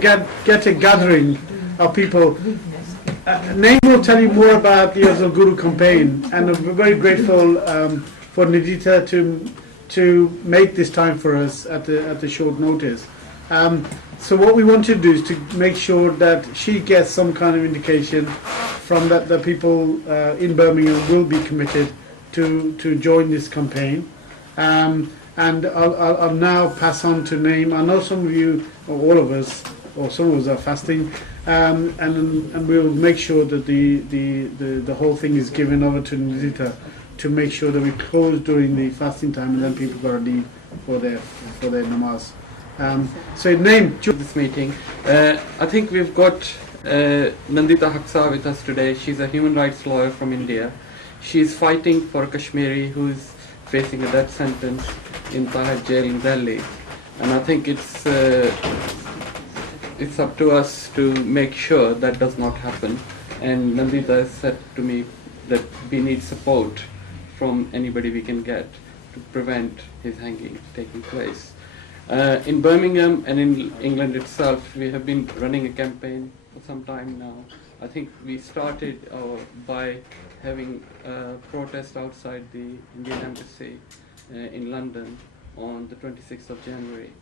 get a gathering of people. Naeem will tell you more about the Afzal Guru campaign, and we're very grateful for Nidita to make this time for us at the short notice. So what we want to do is to make sure that she gets some kind of indication from that the people in Birmingham will be committed to join this campaign. And I'll now pass on to Naeem. I know some of you, or all of us, or some of us are fasting, and we'll make sure that the whole thing is given over to Nidita to make sure that we close during the fasting time, and then people got to leave for their namaz. So Naeem, this meeting. I think we've got Nandita Haksa with us today. She's a human rights lawyer from India. She's fighting for a Kashmiri who's facing a death sentence in Tahir jail in Delhi. And I think it's up to us to make sure that does not happen. And Nandita has said to me that we need support from anybody we can get to prevent his hanging taking place. In Birmingham and in England itself, we have been running a campaign for some time now. I think we started by having a protest outside the Indian Embassy in London on the 26th of January.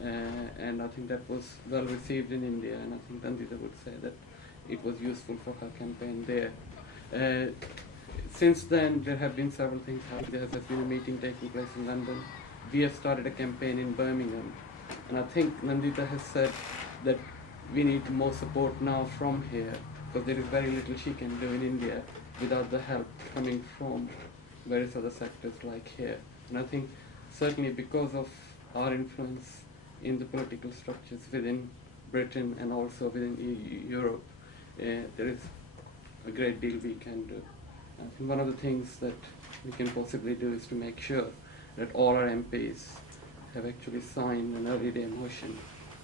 And I think that was well received in India, and I think Nandita would say that it was useful for her campaign there. Since then, there have been several things happening. There has been a meeting taking place in London. We have started a campaign in Birmingham, and I think Nandita has said that we need more support now from here, because there is very little she can do in India without the help coming from various other sectors like here. And I think certainly because of our influence in the political structures within Britain and also within Europe, there is a great deal we can do. I think one of the things that we can possibly do is to make sure that all our MPs have actually signed an early day motion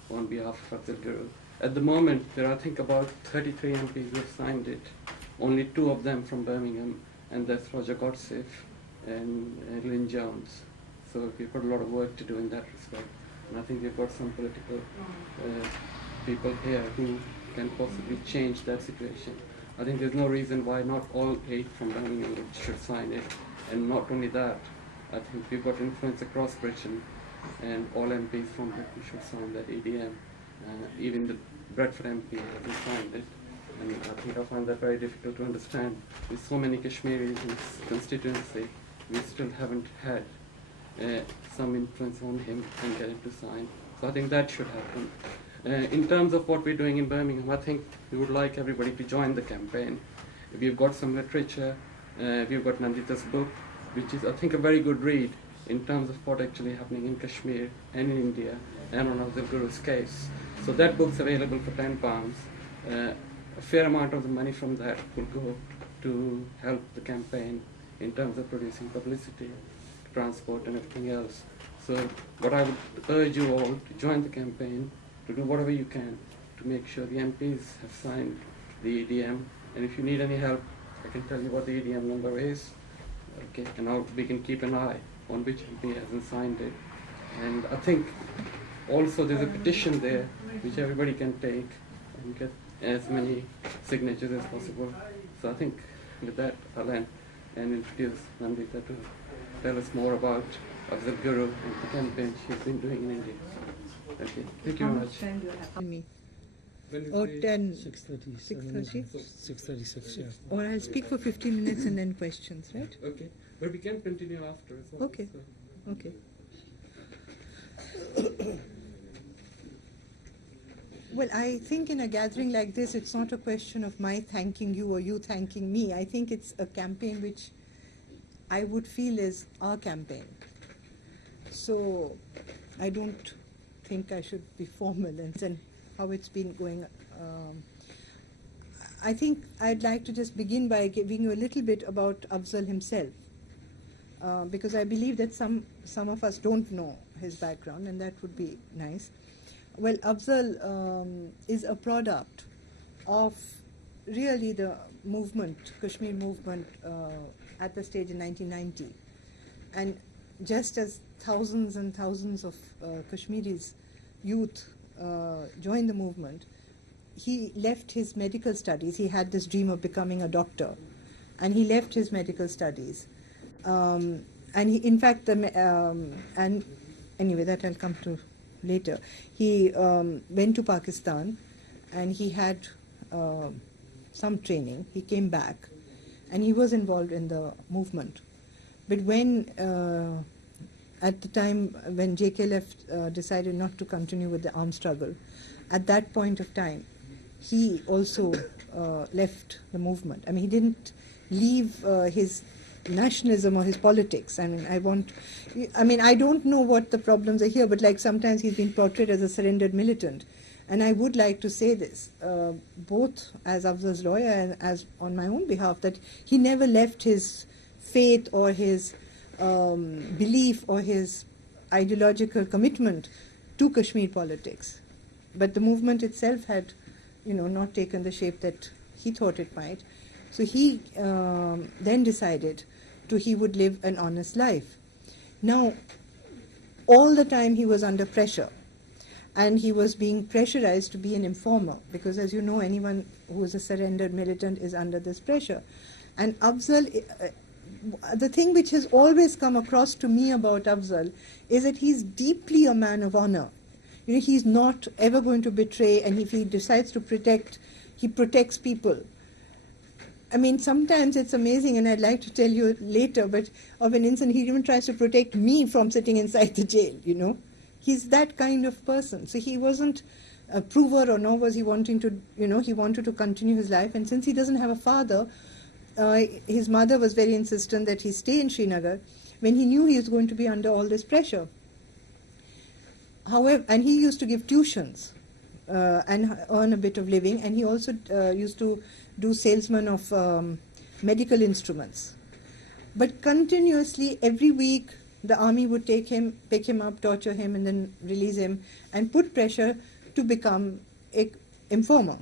on behalf of Afzal Guru. At the moment, there are I think about 33 MPs who have signed it, only 2 of them from Birmingham, and that's Roger Godsiff and Lynn Jones. So we've got a lot of work to do in that respect. And I think we've got some political people here who can possibly change that situation. I think there's no reason why not all 8 from Birmingham should sign it. And not only that, I think we've got influence across Britain, and all MPs from Britain should sign that EDM. Even the Bradford MP hasn't signed it. And I think I find that very difficult to understand. With so many Kashmiris in this constituency, we still haven't had some influence on him and get him to sign. So I think that should happen. In terms of what we're doing in Birmingham, I think we would like everybody to join the campaign. We've got some literature, we've got Nandita's book, which is I think a very good read in terms of what actually happening in Kashmir and in India and on Afzal Guru's case. So that book's available for £10. A fair amount of the money from that will go to help the campaign in terms of producing publicity, transport and everything else. So what I would urge you all to join the campaign, to do whatever you can to make sure the MPs have signed the EDM. And if you need any help, I can tell you what the EDM number is. Okay, and we can keep an eye on which MP hasn't signed it. And I think also there's a petition there which everybody can take and get as many signatures as possible. So I think with that I'll end and introduce Nandita to tell us more about Afzal Guru and the campaign she's been doing in India. Okay, thank you very much. Time do you have? Me. Or 10. 6:30. 6:36, yeah. Or I'll speak for 15 minutes and then questions, right? Okay, but we can continue after as well. Okay, so. okay. Well, I think in a gathering like this, it's not a question of my thanking you or you thanking me. I think it's a campaign which I would feel is our campaign. So I don't think I should be formal and how it's been going. I think I'd like to just begin by giving you a little bit about Afzal himself, because I believe that some of us don't know his background, and that would be nice. Well, Afzal is a product of really the movement, Kashmir movement, at the stage in 1990. And just as thousands and thousands of Kashmiris, youth, join the movement, he left his medical studies. He had this dream of becoming a doctor, and he left his medical studies. And he, in fact, and anyway, that I'll come to later. He went to Pakistan, and he had some training. He came back, and he was involved in the movement. But when, at the time when JK left, decided not to continue with the armed struggle, at that point of time, he also left the movement. I mean, he didn't leave his nationalism or his politics. I mean, I don't know what the problems are here, but like sometimes he's been portrayed as a surrendered militant. And I would like to say this, both as Afzal's lawyer and as on my own behalf, that he never left his faith or his belief or his ideological commitment to Kashmir politics. But the movement itself had, not taken the shape that he thought it might. So he then decided he would live an honest life. Now, all the time he was under pressure. And he was being pressurized to be an informer, because as you know, anyone who is a surrendered militant is under this pressure. And Afzal, the thing which has always come across to me about Afzal is that he's deeply a man of honor. He's not ever going to betray, and if he decides to protect, he protects people. I mean, sometimes it's amazing, and I'd like to tell you later, but of an incident, he even tries to protect me from sitting inside the jail, He's that kind of person. So he wasn't a prover, or nor was he wanting to, he wanted to continue his life. And since he doesn't have a father, his mother was very insistent that he stay in Srinagar when he knew he was going to be under all this pressure. However, and he used to give tuitions and earn a bit of living. And he also used to do salesman of medical instruments. But continuously, every week, the army would take him, pick him up, torture him, and then release him, and put pressure to become an informer.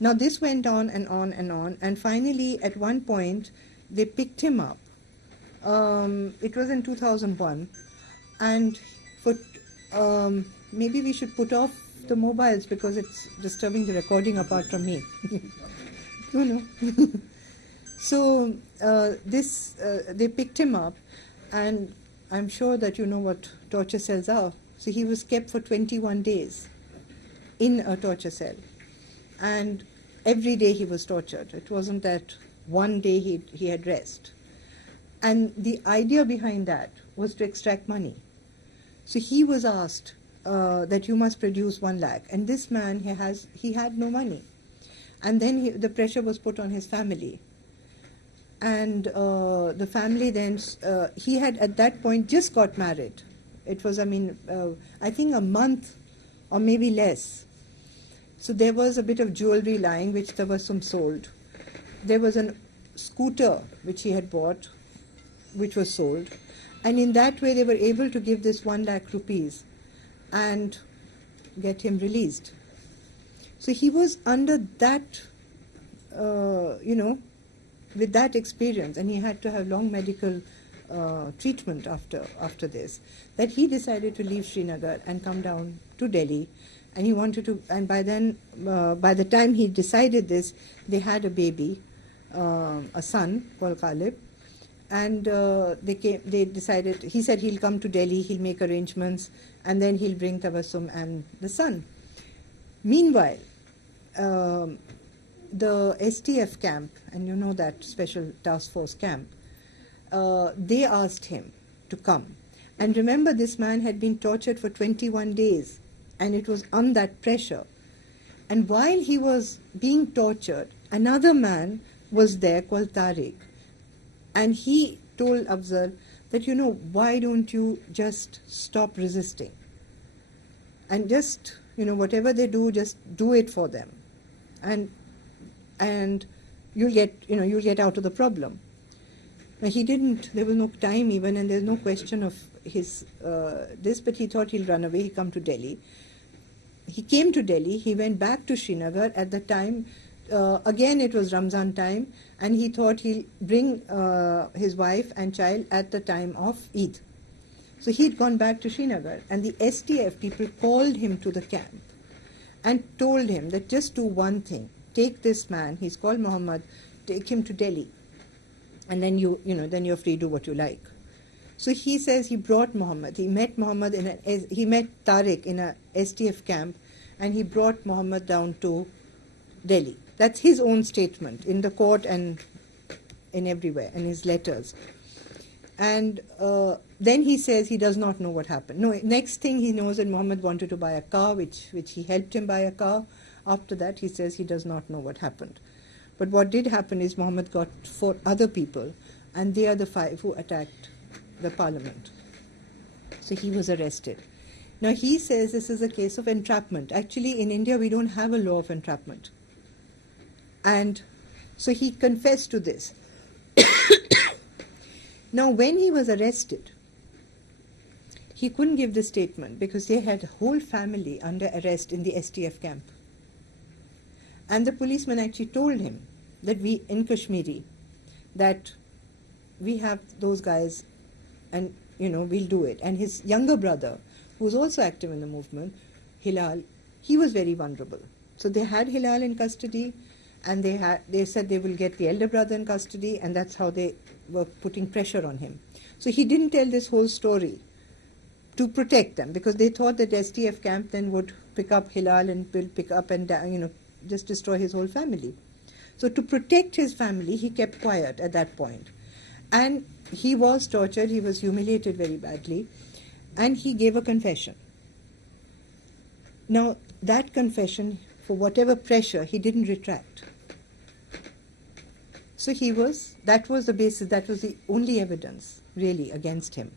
Now this went on and on and on, and finally at one point they picked him up. It was in 2001, and for maybe we should put off the mobiles because it's disturbing the recording apart from me. No. So they picked him up. And I'm sure that you know what torture cells are. So he was kept for 21 days in a torture cell. And every day he was tortured. It wasn't that one day he had rest. And the idea behind that was to extract money. So he was asked that you must produce 1 lakh. And this man, he had no money. And then the pressure was put on his family. And the family then, he had at that point just got married. It was, I think a month or maybe less. So there was a bit of jewelry lying, which Tabassum sold. There was a scooter which he had bought, which was sold. And in that way they were able to give this 1 lakh rupees and get him released. So he was under that, with that experience, and he had to have long medical treatment after this, that he decided to leave Srinagar and come down to Delhi. And he wanted to, and by the time he decided this, they had a baby, a son called Khalib. And they decided, he said he'll come to Delhi, he'll make arrangements, and then he'll bring Tabassum and the son. Meanwhile, the STF camp, and you know that special task force camp, they asked him to come. And remember, this man had been tortured for 21 days, and it was on that pressure. And while he was being tortured, another man was there called Tariq. And he told Afzal that, why don't you just stop resisting? And just, whatever they do, just do it for them. And you'll get out of the problem. Now he didn't, there was no time even, and there's no question of his, but he thought he'll run away, he'll come to Delhi. He came to Delhi, he went back to Srinagar at the time, again it was Ramzan time, and he thought he'll bring his wife and child at the time of Eid. So he'd gone back to Srinagar, and the STF people called him to the camp and told him that just do one thing. Take this man, he's called Muhammad, take him to Delhi, and then then you're free to do what you like. So he says he brought Muhammad. He met Muhammad he met Tariq in a STF camp, and he brought Muhammad down to Delhi. That's his own statement in the court and in everywhere, in his letters. And then he says he does not know what happened. No, next thing he knows that Muhammad wanted to buy a car, which he helped him buy a car. After that, he says he does not know what happened. But what did happen is Muhammad got 4 other people, and they are the 5 who attacked the parliament. So he was arrested. Now he says this is a case of entrapment. Actually, in India, we don't have a law of entrapment. And so he confessed to this. Now, when he was arrested, he couldn't give the statement because they had a whole family under arrest in the STF camp. And the policeman actually told him that we, in Kashmiri, that we have those guys and, we'll do it. And his younger brother, who was also active in the movement, Hilal, he was very vulnerable. So they had Hilal in custody, and they said they will get the elder brother in custody, and that's how they were putting pressure on him. So he didn't tell this whole story to protect them, because they thought that STF camp then would pick up Hilal and will pick up and just destroy his whole family. So to protect his family, he kept quiet at that point. And he was tortured, he was humiliated very badly, and he gave a confession. Now, that confession, for whatever pressure, he didn't retract. So that was the basis, that was the only evidence, really, against him.